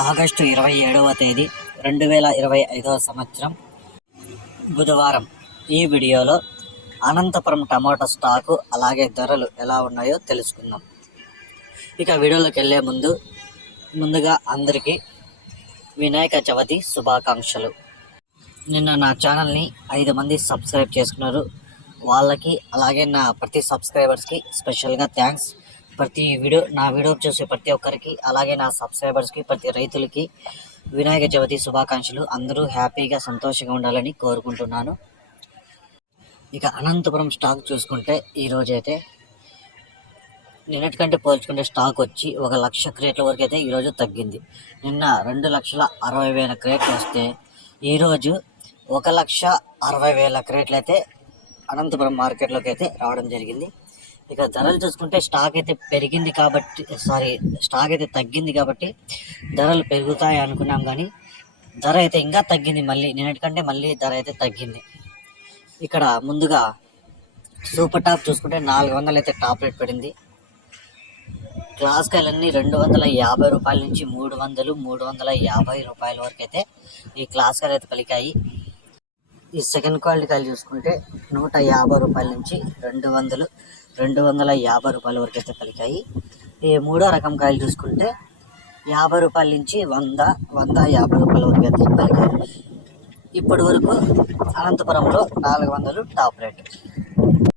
August 27వ తేదీ 2025వ సంవత్సరం బుధవారం. ఈ వీడియోలో అనంతపురం టమాటో స్టాకు అలాగే ధరలు ఎలా ఉన్నాయో తెలుసుకుందాం. ఇక వీడియోలోకి వెళ్ళే ముందుగా అందరికీ వినాయక చవితి శుభాకాంక్షలు. నిన్న నా ఛానల్ని 5 మంది సబ్స్క్రైబ్ చేసుకున్నారు. వాళ్ళకి అలాగే నా ప్రతి సబ్స్క్రైబర్స్కి స్పెషల్గా థ్యాంక్స్. నా వీడియో చూసే ప్రతి ఒక్కరికి అలాగే నా సబ్స్క్రైబర్స్కి ప్రతి రైతులకి వినాయక చవితి శుభాకాంక్షలు. అందరూ హ్యాపీగా సంతోషంగా ఉండాలని కోరుకుంటున్నాను. ఇక అనంతపురం స్టాక్ చూసుకుంటే ఈరోజైతే నిన్నటికంటే పోల్చుకుంటే స్టాక్ వచ్చి 1,00,000 క్రేట్ల వరకు అయితే ఈరోజు తగ్గింది. నిన్న 2,60,000 క్రేట్లు వస్తే ఈరోజు 1,60,000 క్రేట్లు అయితే అనంతపురం మార్కెట్లోకి అయితే రావడం జరిగింది. ఇక ధరలు చూసుకుంటే స్టాక్ అయితే తగ్గింది కాబట్టి ధరలు పెరుగుతాయి అనుకున్నాం, కానీ ధర అయితే ఇంకా తగ్గింది. మళ్ళీ నిన్నటికంటే మళ్ళీ ధర అయితే తగ్గింది. ఇక్కడ ముందుగా సూపర్ టాప్ చూసుకుంటే 400 అయితే టాప్ రేట్ పడింది. క్లాస్ కాయలన్నీ 250 రూపాయల నుంచి 300, 350 రూపాయల వరకు అయితే ఈ క్లాస్ కాయలు అయితే పలికాయి. ఈ సెకండ్ క్వాలిటీ కాయలు చూసుకుంటే 150 రూపాయల నుంచి 200, 250 రూపాయల వరకు అయితే పలికాయి. ఈ మూడో రకం కాయలు చూసుకుంటే 50 రూపాయల నుంచి 100, 150 రూపాయల వరకు అయితే పలికాయి. ఇప్పటి వరకు అనంతపురంలో 400 టాప్ రేట్.